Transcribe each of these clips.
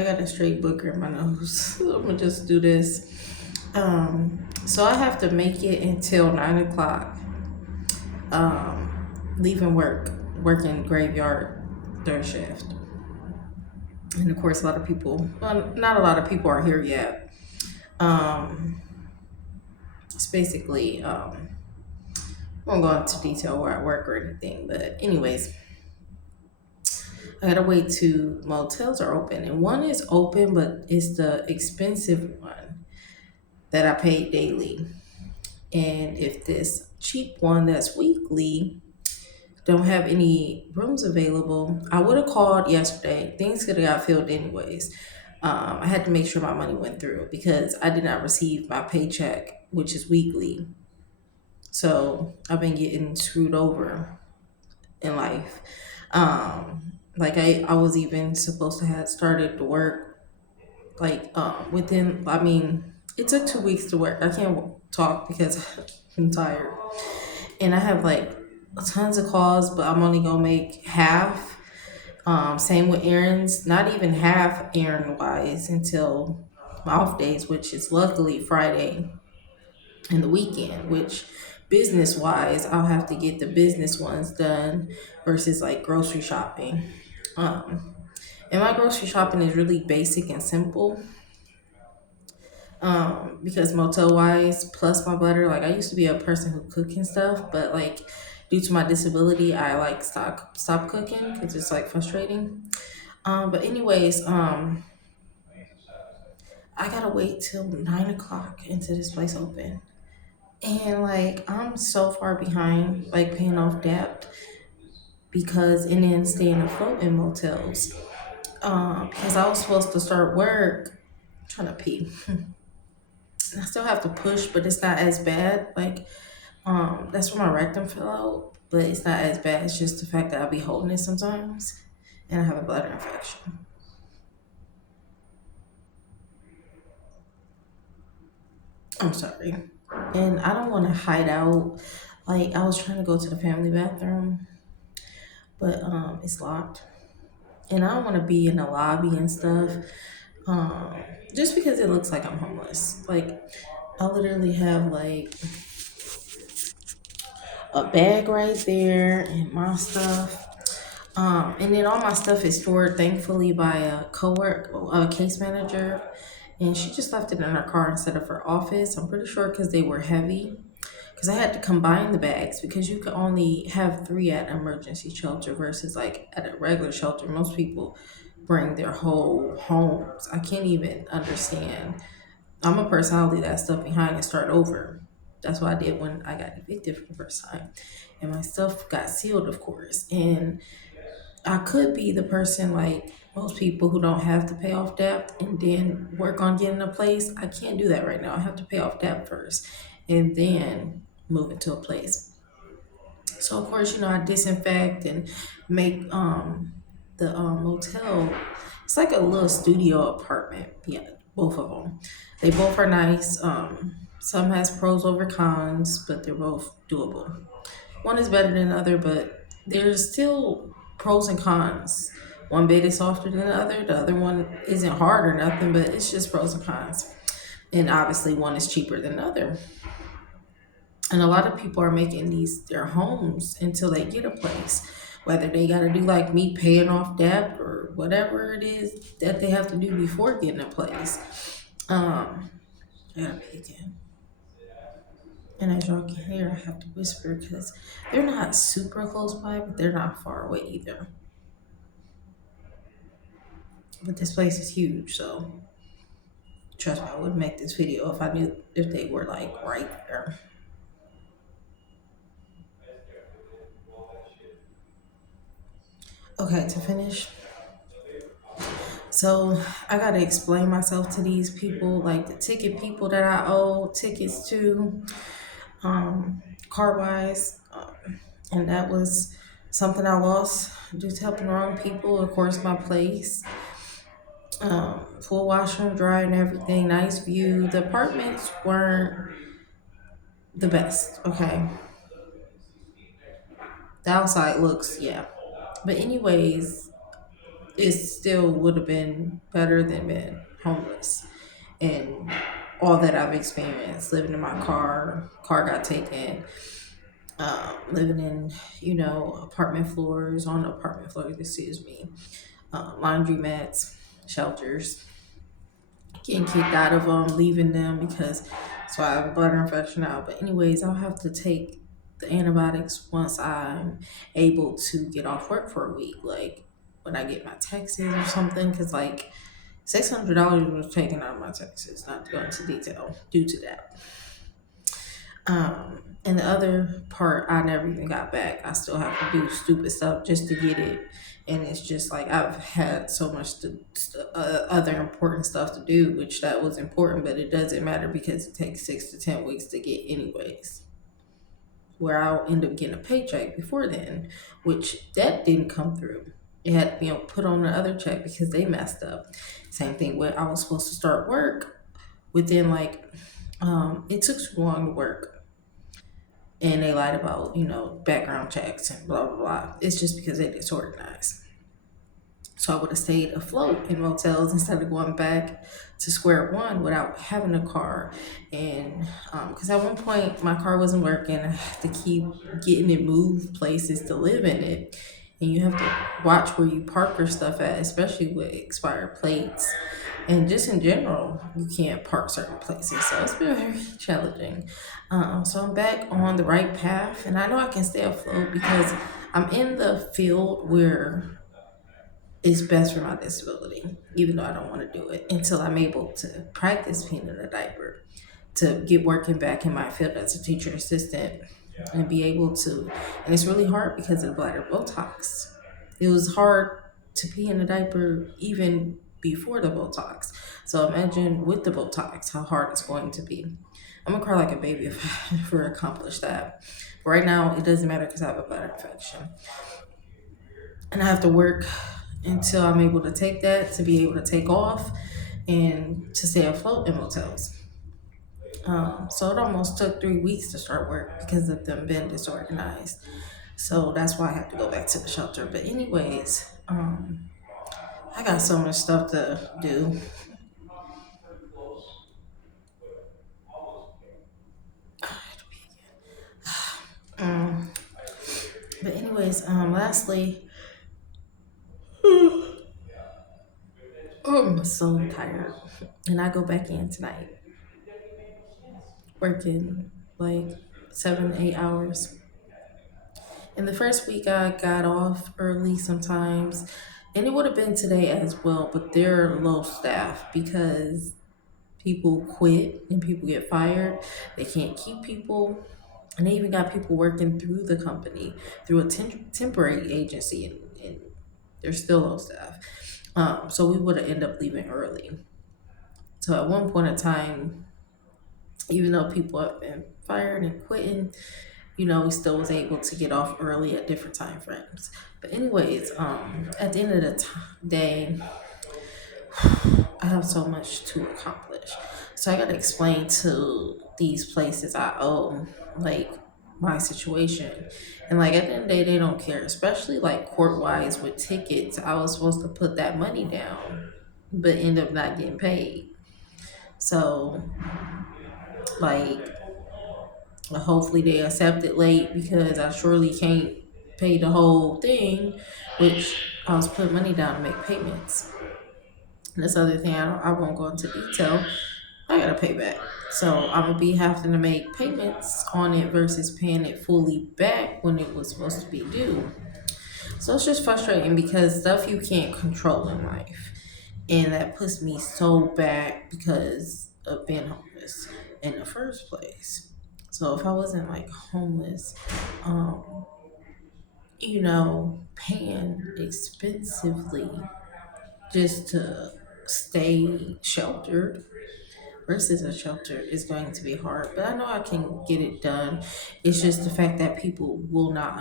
I got a straight booger in my nose. So I'm gonna just do this. So I have to make it until 9 o'clock. Leaving work, working graveyard third shift, and of course, a lot of people. Well, not a lot of people are here yet. Um, it's basically. I won't go into detail where I work or anything, but anyways, I gotta wait till motels are open, and one is open, but it's the expensive one that I pay daily. And if this cheap one that's weekly don't have any rooms available, I would have called yesterday. Things could have got filled anyways. I had to make sure my money went through because I did not receive my paycheck, which is weekly. So I've been getting screwed over in life. Like I was even supposed to have started to work like within. I mean, it took 2 weeks to work. I can't talk because I'm tired, and I have like tons of calls, but I'm only gonna make half. Same with errands, not even half errand wise until my off days, which is luckily Friday and the weekend, which business wise, I'll have to get the business ones done versus like grocery shopping. Um, and my grocery shopping is really basic and simple because motel wise, plus my butter, like I used to be a person who cook and stuff, but like due to my disability, I like stop cooking because it's like frustrating. But anyways, I gotta wait till 9 o'clock until this place open. And like I'm so far behind, like paying off debt because and then staying afloat in motels. Because I was supposed to start work. I'm trying to pee. I still have to push, but it's not as bad. Like that's where my rectum fell out, but it's not as bad. It's just the fact that I'll be holding it sometimes, and I have a bladder infection. I'm sorry, and I don't want to hide out. Like I was trying to go to the family bathroom, but it's locked, and I don't want to be in the lobby and stuff. Um, just because it looks like I'm homeless. Like I literally have like a bag right there and my stuff. And then all my stuff is stored, thankfully, by a a case manager, and she just left it in her car instead of her office. I'm pretty sure because they were heavy. Because I had to combine the bags because you could only have three at an emergency shelter versus like at a regular shelter. Most people bring their whole homes. I can't even understand. I'm a person, I'll leave that stuff behind and start over. That's what I did when I got evicted for the first time. And my stuff got sealed, of course. And I could be the person like most people who don't have to pay off debt and then work on getting a place. I can't do that right now. I have to pay off debt first and then move into a place. So of course, I disinfect and make the motel. It's like a little studio apartment. Yeah, both of them. They both are nice. Some has pros over cons, but they're both doable. One is better than the other, but there's still pros and cons. One bed is softer than the other. The other one isn't hard or nothing, but it's just pros and cons. And obviously, one is cheaper than the other. And a lot of people are making these their homes until they get a place. Whether they got to do like me paying off debt or whatever it is that they have to do before getting a place. Um, I gotta pay again. And as y'all can hear, I have to whisper because they're not super close by, but they're not far away either. But this place is huge, so trust me, I would make this video if I knew if they were like right there. Okay, to finish. So I gotta explain myself to these people, like the ticket people that I owe tickets to, um, car wise, and that was something I lost due to helping the wrong people. Of course, my place. Full washroom, dryer, and everything. Nice view. The apartments weren't the best. Okay, the outside looks, yeah. But anyways, it still would have been better than being homeless. And all that I've experienced, living in my car got taken, living in, apartment floors, on apartment floors, excuse me, laundry mats, shelters, getting kicked out of them, leaving them because so I have a bladder infection now. But anyways, I'll have to take the antibiotics once I'm able to get off work for a week, like when I get my taxes or something, because like $600 was taken out of my taxes. Not to go into detail due to that. And the other part, I never even got back. I still have to do stupid stuff just to get it. And it's just like I've had so much other important stuff to do, which that was important, but it doesn't matter because it takes 6 to 10 weeks to get anyways. Where I'll end up getting a paycheck before then, which that didn't come through. It had to be put on the other check because they messed up. Same thing with I was supposed to start work within like it took too long to work, and they lied about background checks and blah blah blah. It's just because they disorganized. So I would have stayed afloat in motels instead of going back to square one without having a car. And because at one point my car wasn't working, I had to keep getting it moved places to live in it. And you have to watch where you park your stuff at, especially with expired plates. And just in general, you can't park certain places. So it's been very challenging. So I'm back on the right path, and I know I can stay afloat because I'm in the field where it's best for my disability, even though I don't want to do it until I'm able to practice peeing in a diaper, to get working back in my field as a teacher assistant and be able to. And it's really hard because of the bladder Botox. It was hard to pee in a diaper even before the Botox. So imagine with the Botox how hard it's going to be. I'm gonna cry like a baby if I ever accomplish that. But right now, it doesn't matter because I have a bladder infection and I have to work until I'm able to take that to be able to take off and to stay afloat in motels. So it almost took 3 weeks to start work because of them being disorganized. So that's why I have to go back to the shelter. But anyways, I got so much stuff to do. Um, but anyways, lastly, I'm so tired, and I go back in tonight, working like 7, 8 hours. In the first week, I got off early sometimes, and it would have been today as well, but they're low staff because people quit and people get fired. They can't keep people, and they even got people working through the company through a temporary agency, and they're still low staff. So we would have ended up leaving early. So at one point in time, even though people have been fired and quitting, we still was able to get off early at different time frames. But anyways, at the end of the day, I have so much to accomplish. So I gotta explain to these places I owe, like my situation. And like at the end of the day, they don't care, especially like court wise with tickets. I was supposed to put that money down, but end up not getting paid. So like hopefully they accept it late because I surely can't pay the whole thing, which I was putting money down to make payments. And this other thing I won't go into detail. I gotta pay back. So I'm gonna be having to make payments on it versus paying it fully back when it was supposed to be due. So it's just frustrating because stuff you can't control in life. And that puts me so back because of being homeless in the first place. So if I wasn't like homeless, um, paying expensively just to stay sheltered versus a shelter is going to be hard. But I know I can get it done. It's just the fact that people will not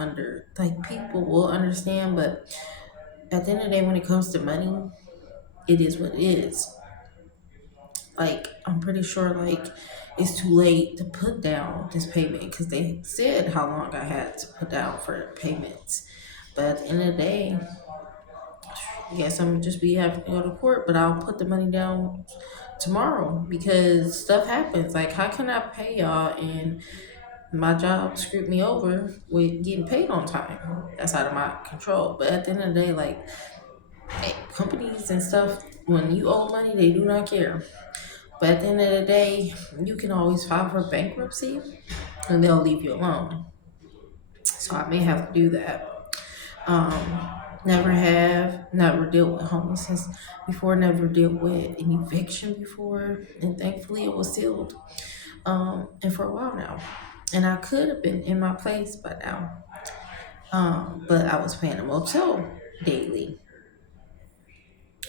people will understand, but at the end of the day when it comes to money, it is what it is. Like I'm pretty sure like it's too late to put down this payment because they said how long I had to put down for payments. But at the end of the day, Yes, I'm just be having to go to court, but I'll put the money down tomorrow because stuff happens. Like, how can I pay y'all and my job screwed me over with getting paid on time? That's out of my control. But at the end of the day, like, companies and stuff, when you owe money, they do not care. But at the end of the day, you can always file for bankruptcy and they'll leave you alone. So I may have to do that. Never dealt with homelessness before, never dealt with an eviction before, and thankfully it was sealed. And for a while now, and I could have been in my place by now, but I was paying a motel daily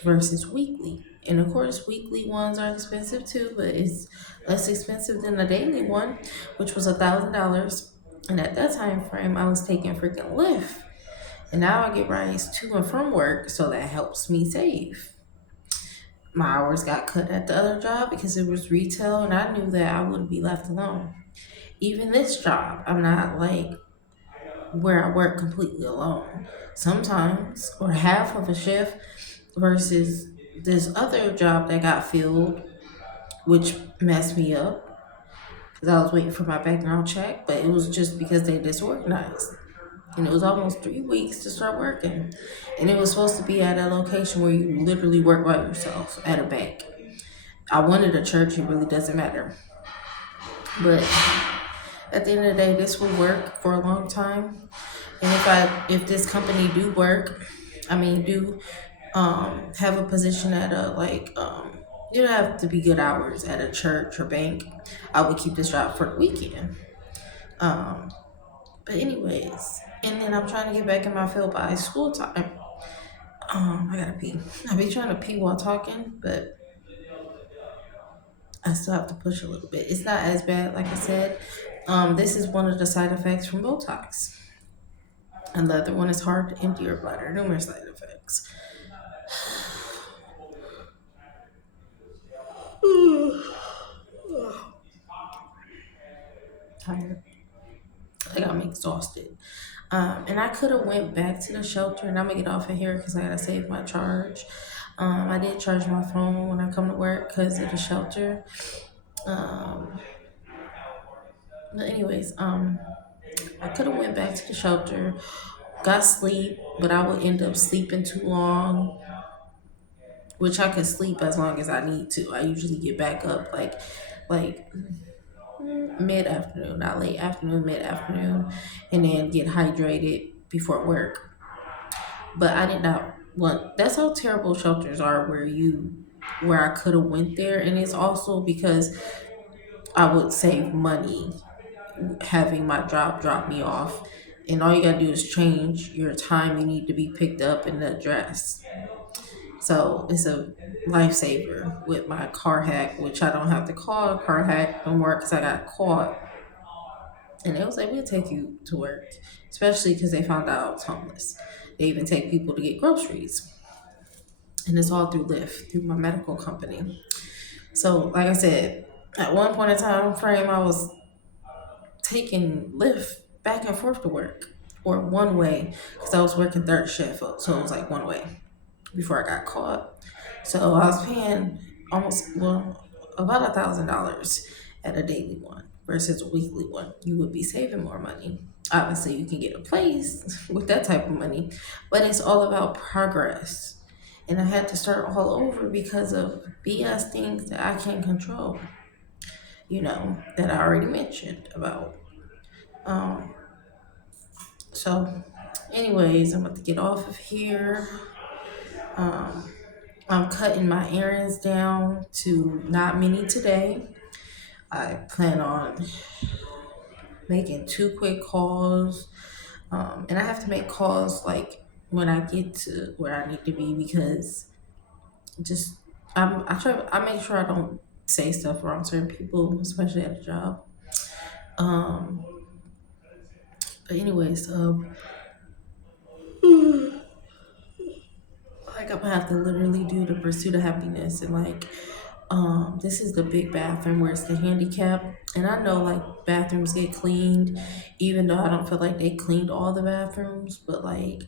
versus weekly. And of course, weekly ones are expensive too, but it's less expensive than a daily one, which was $1,000. And at that time frame, I was taking freaking Lyft. And now I get rides to and from work, so that helps me save. My hours got cut at the other job because it was retail, and I knew that I wouldn't be left alone. Even this job, I'm not like where I work completely alone. Sometimes, or half of a shift, versus this other job that got filled, which messed me up because I was waiting for my background check, but it was just because they disorganized. And it was almost 3 weeks to start working. And it was supposed to be at a location where you literally work by yourself at a bank. I wanted a church, it really doesn't matter. But at the end of the day, this will work for a long time. And if this company do work, I mean do have a position at a you don't have to be good hours at a church or bank. I would keep this job for the weekend. Um, but anyways, and then I'm trying to get back in my field by school time. I gotta pee. I be trying to pee while talking, but I still have to push a little bit. It's not as bad, like I said. This is one of the side effects from Botox. And the other one is hard to empty your bladder. Numerous side effects. Tired. Like I'm exhausted. And I could have went back to the shelter, and I'm gonna get off of here because I gotta save my charge. I did charge my phone when I come to work because of the shelter. Um, but anyways, I could have went back to the shelter, got sleep, but I would end up sleeping too long, which I can sleep as long as I need to. I usually get back up like mid afternoon, not late afternoon, mid afternoon, and then get hydrated before work. But I did not want. That's how terrible shelters are, where I could have went there, and it's also because I would save money having my job drop me off. And all you gotta do is change your time you need to be picked up and the address. So it's a lifesaver with my car hack, which I don't have to call a car hack no more because I got caught. And it was like, we'll take you to work, especially because they found out I was homeless. They even take people to get groceries. And it's all through Lyft, through my medical company. So, like I said, at one point in time frame, I was taking Lyft back and forth to work, or one way, because I was working third shift, so it was like one way before I got caught. So I was paying about $1,000 at a daily one versus a weekly one. You would be saving more money. Obviously, you can get a place with that type of money, but it's all about progress. And I had to start all over because of BS things that I can't control, that I already mentioned about. Um, so, anyways, I'm about to get off of here. Um, I'm cutting my errands down to not many today. I plan on making two quick calls. And I have to make calls like when I get to where I need to be because just I make sure I don't say stuff around certain people, especially at the job. Um, but anyways, like I'm gonna have to literally do the pursuit of happiness and this is the big bathroom where it's the handicap, and I know like bathrooms get cleaned even though I don't feel like they cleaned all the bathrooms, but like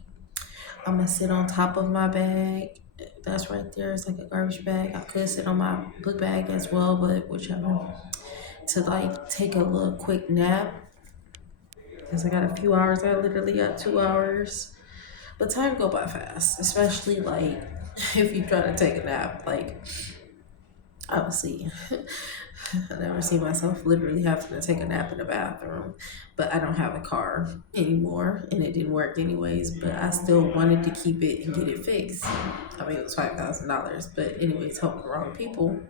I'm gonna sit on top of my bag. That's right there. It's like a garbage bag. I could sit on my book bag as well, but whichever. To like take a little quick nap because I got a few hours. I literally got 2 hours. But time go by fast, especially like if you try to take a nap. Like obviously, I never see myself literally having to take a nap in the bathroom, but I don't have a car anymore, and it didn't work anyways. But I still wanted to keep it and get it fixed. I mean, it was $5,000, but anyways, helping the wrong people.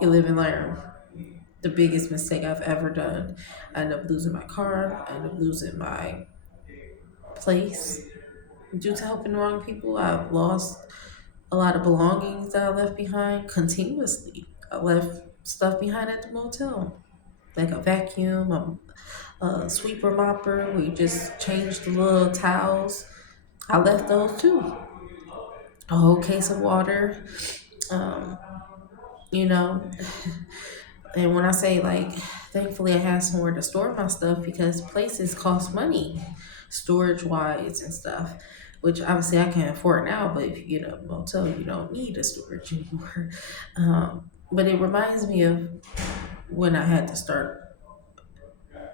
You live and learn. The biggest mistake I've ever done. I ended up losing my car. I ended up losing my place due to helping the wrong people. I've lost a lot of belongings that I left behind continuously. I left stuff behind at the motel, like a vacuum, a sweeper mopper. We just changed the little towels. I left those too. A whole case of water. Um, you know, and when I say like, thankfully I have somewhere to store my stuff because places cost money, storage wise and stuff. Which obviously I can't afford now, but if you get a motel, you don't need a storage anymore. But it reminds me of when I had to start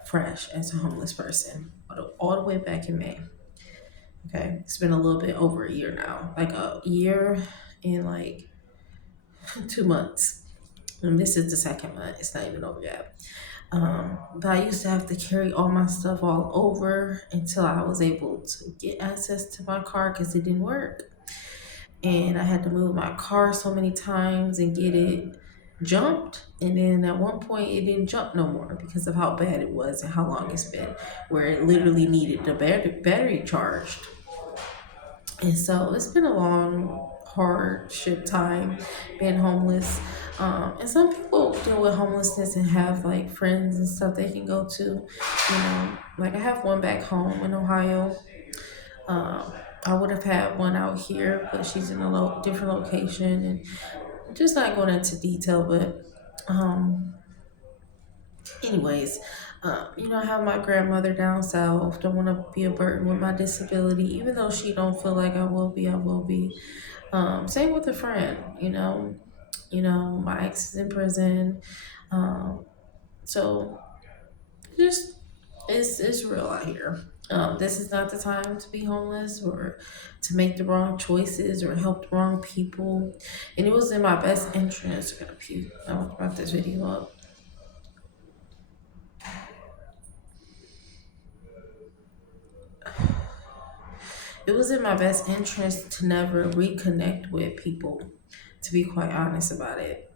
fresh as a homeless person, all the way back in May. Okay, it's been a little bit over a year now, like a year and like 2 months. And this is the second month. It's not even over yet. But I used to have to carry all my stuff all over until I was able to get access to my car because it didn't work. And I had to move my car so many times and get it jumped. And then at one point, it didn't jump no more because of how bad it was and how long it's been, where it literally needed the battery charged. And so it's been a long, hardship time being homeless. And some people deal with homelessness and have like friends and stuff they can go to. Like I have one back home in Ohio. Um, I would have had one out here, but she's in a different location, and just not going into detail. But um, anyways, I have my grandmother down south. Don't want to be a burden with my disability, even though she don't feel like I will be. I will be. Same with a friend. My ex is in prison. Um, so just it's real out here. This is not the time to be homeless or to make the wrong choices or help the wrong people. And it was in my best interest. I gotta puke. I want to wrap this video up. It was in my best interest to never reconnect with people, to be quite honest about it.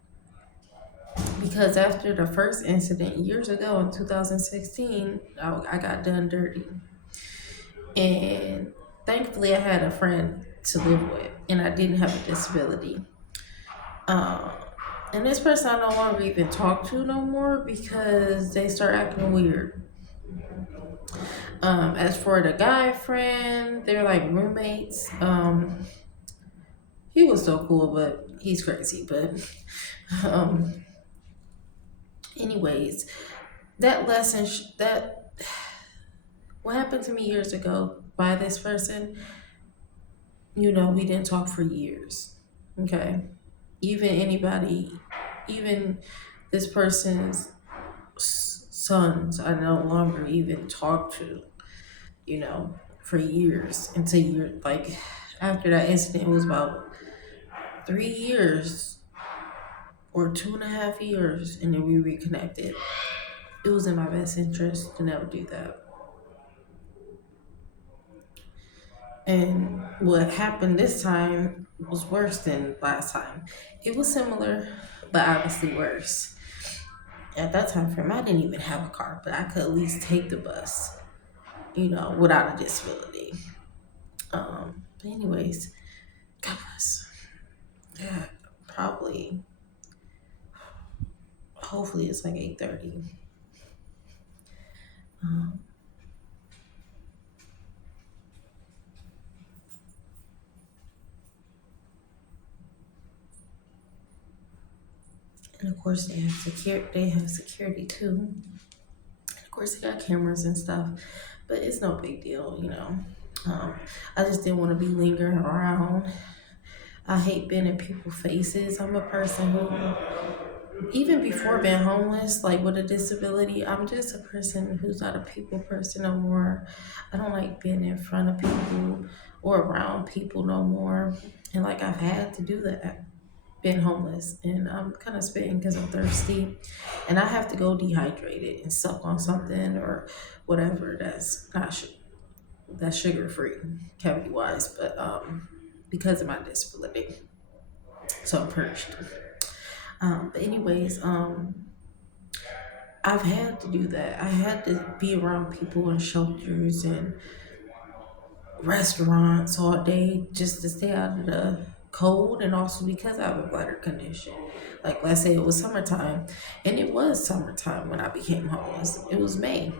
Because after the first incident years ago in 2016, I got done dirty. And thankfully, I had a friend to live with, and I didn't have a disability. Um, and this person I no longer even talk to no more because they start acting weird. As for the guy friend, they're like roommates. He was so cool, but he's crazy. But um, anyways, that lesson that what happened to me years ago by this person, we didn't talk for years. Okay, even this person's sons, I no longer even talk to. You know, for years until you're like after that incident, it was about 3 years or 2.5 years, and then we reconnected. It was in my best interest to never do that. And what happened this time was worse than last time. It was similar, but obviously worse. At that time frame, I didn't even have a car, but I could at least take the bus, without a disability. But anyways, God bless. Yeah, probably. Hopefully, it's like 8:30. Um, and of course, they have security. They have security too. And of course, they got cameras and stuff, but it's no big deal. Um, I just didn't want to be lingering around. I hate being in people's faces. I'm a person who, even before being homeless, like with a disability, I'm just a person who's not a people person no more. I don't like being in front of people or around people no more. And like I've had to do that, being homeless. And I'm kind of spitting because I'm thirsty. And I have to go dehydrated and suck on something or whatever that's not that's sugar free, cavity wise. But because of my disability, so I'm perched. But anyways, I've had to do that. I had to be around people in shelters and restaurants all day just to stay out of the cold, and also because I have a bladder condition. Like let's say it was summertime, and it was summertime when I became homeless. It was May,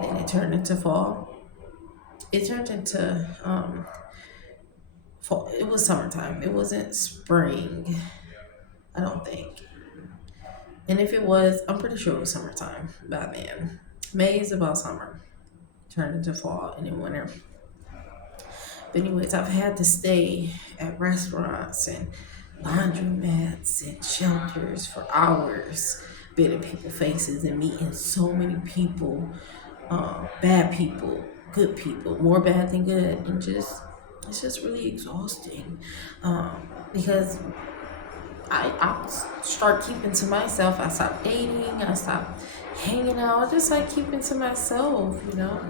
then it turned into fall. It turned into fall. It was summertime. It wasn't spring, I don't think. And if it was, I'm pretty sure it was summertime by then. May is about summer, turned into fall and then winter. But anyways, I've had to stay at restaurants and laundromats and shelters for hours, been in people's faces and meeting so many people, bad people, good people, more bad than good, and just it's just really exhausting because I start keeping to myself. I stopped dating. I stopped hanging out. I just like keeping to myself, you know.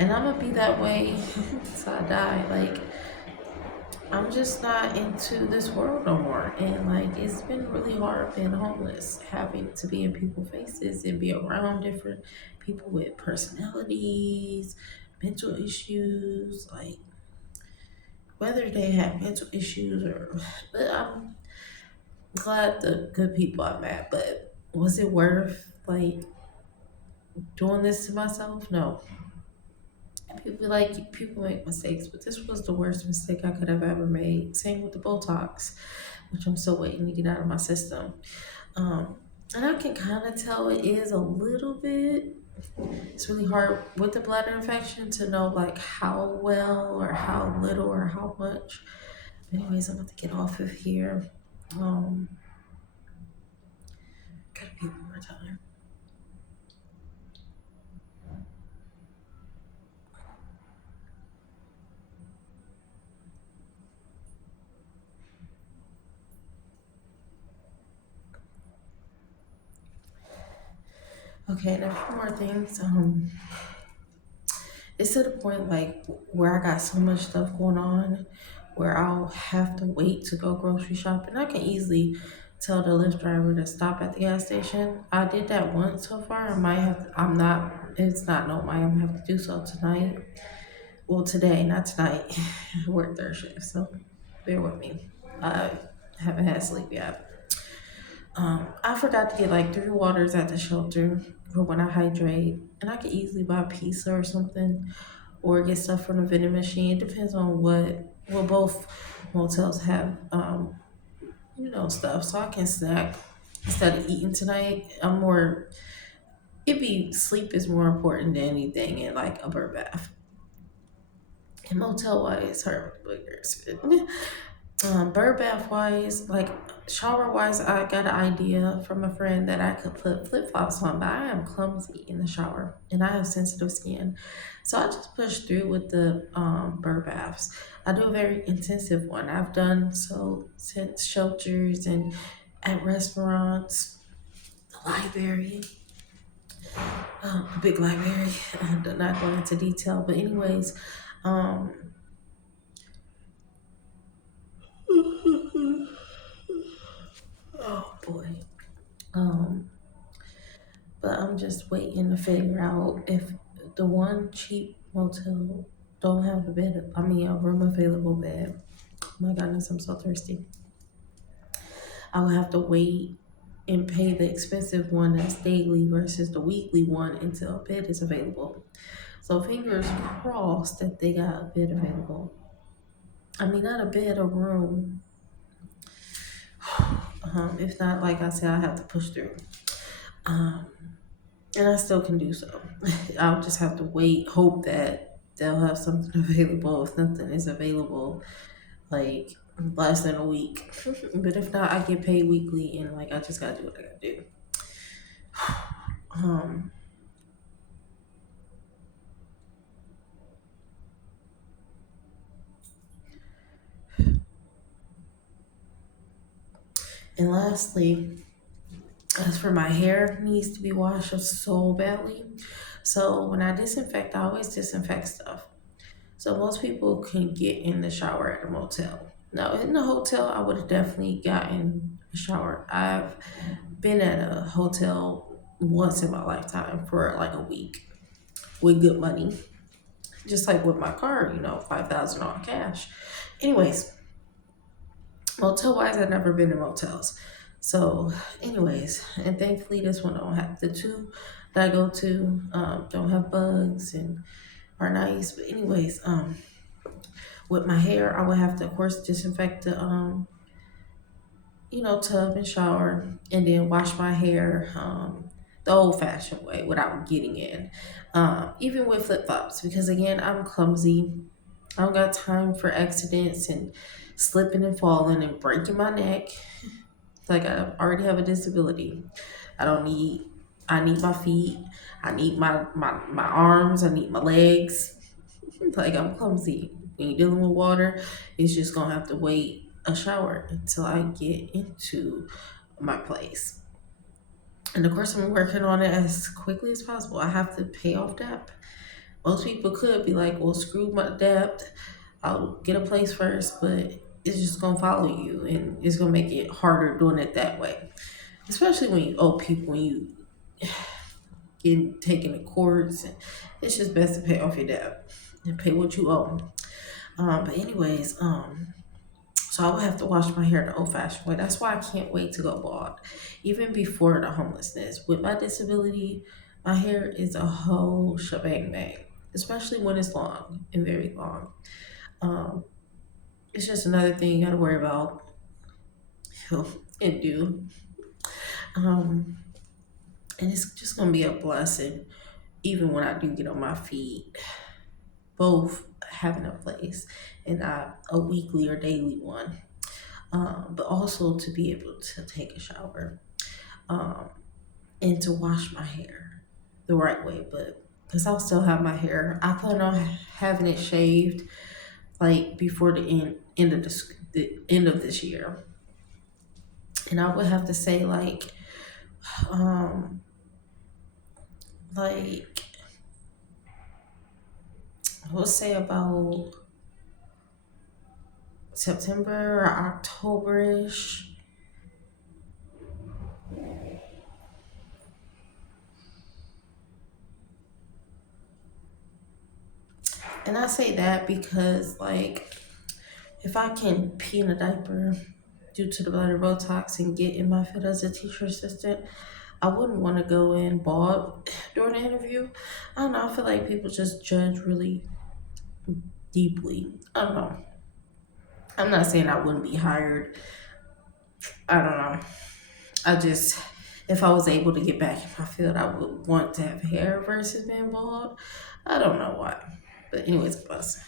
And I'm gonna be that way till I die. Like I'm just not into this world no more. And like it's been really hard being homeless, having to be in people's faces and be around different people with personalities, mental issues, like whether they have mental issues or but I'm glad the good people I met, but was it worth like doing this to myself? No. People like people make mistakes, but this was the worst mistake I could have ever made. Same with the Botox, which I'm still waiting to get out of my system. Um, and I can kind of tell it is a little bit. It's really hard with the bladder infection to know like how well or how little or how much. Anyways, I'm about to get off of here. Um, gotta be one more time. Okay, and a few more things. It's to the point like where I got so much stuff going on where I'll have to wait to go grocery shopping. I can easily tell the Lyft driver to stop at the gas station. I did that once so far. I might have to, I'm not it's not no might I'm gonna have to do so tonight. Well today, not tonight. I work third shift, so bear with me. I haven't had sleep yet. I forgot to get like 3 waters at the shelter for when I hydrate, and I could easily buy pizza or something, or get stuff from the vending machine. It depends on what. Well, both motels have, stuff, so I can snack instead of eating tonight. I'm more. It be sleep is more important than anything, in like a bird bath. And motel wise, her boogers. Bird bath wise, like shower wise, I got an idea from a friend that I could put flip flops on, but I am clumsy in the shower and I have sensitive skin. So I just push through with the bird baths. I do a very intensive one. I've done so since shelters and at restaurants, the library, the big library. I'm not going into detail, but anyways, um, oh boy. Um, But I'm just waiting to figure out if the one cheap motel don't have a room available bed. Oh my goodness, I'm so thirsty. I will have to wait and pay the expensive one that's daily versus the weekly one until a bed is available. So fingers crossed that they got a bed available. I mean, not a bed, a room. If not, like I said, I have to push through. Um, and I still can do so. I'll just have to wait, hope that. they'll have something available. If nothing is available, like less than a week. But if not, I get paid weekly, and like I just gotta do what I gotta do. Um, and lastly, as for my hair, needs to be washed so badly. So when I disinfect, I always disinfect stuff. So most people can get in the shower at a motel. Now in the hotel, I would have definitely gotten a shower. I've been at a hotel once in my lifetime for like a week with good money, just like with my car, 5,000 on cash. Anyways, motel wise, I've never been in motels. So, anyways, and thankfully this one don't have the two that I go to don't have bugs and are nice. But anyways, with my hair, I would have to of course disinfect the tub and shower, and then wash my hair the old fashioned way without getting in. Even with flip flops, because again, I'm clumsy. I don't got time for accidents and slipping and falling and breaking my neck. Like I already have a disability. I don't need I need my feet. I need my arms. I need my legs. Like I'm clumsy. When you're dealing with water, it's just gonna have to wait a shower until I get into my place. And of course, I'm working on it as quickly as possible. I have to pay off debt. Most people could be like, well, screw my debt. I'll get a place first, but it's just gonna follow you and it's gonna make it harder doing it that way. Especially when you owe people, when you get taken to courts. It's just best to pay off your debt and pay what you owe. But anyways, so I would have to wash my hair the old fashioned way. That's why I can't wait to go bald. Even before the homelessness. With my disability, my hair is a whole shebang bang. Especially when it's long and very long. Um, it's just another thing you gotta worry about and do. Um, and it's just gonna be a blessing, even when I do get on my feet, both having a place and not a weekly or daily one. But also to be able to take a shower um, and to wash my hair the right way. But because I'll still have my hair, I plan on having it shaved like before the end of this year. And I would have to say um, like we'll say about September or October-ish. And I say that because like if I can pee in a diaper due to the blood and Botox and get in my fit as a teacher assistant, I wouldn't want to go in bald during the interview. I don't know. I feel like people just judge really deeply. I don't know. I'm not saying I wouldn't be hired. I don't know. I just, if I was able to get back in my field, I would want to have hair versus being bald. I don't know why. But anyways, bust.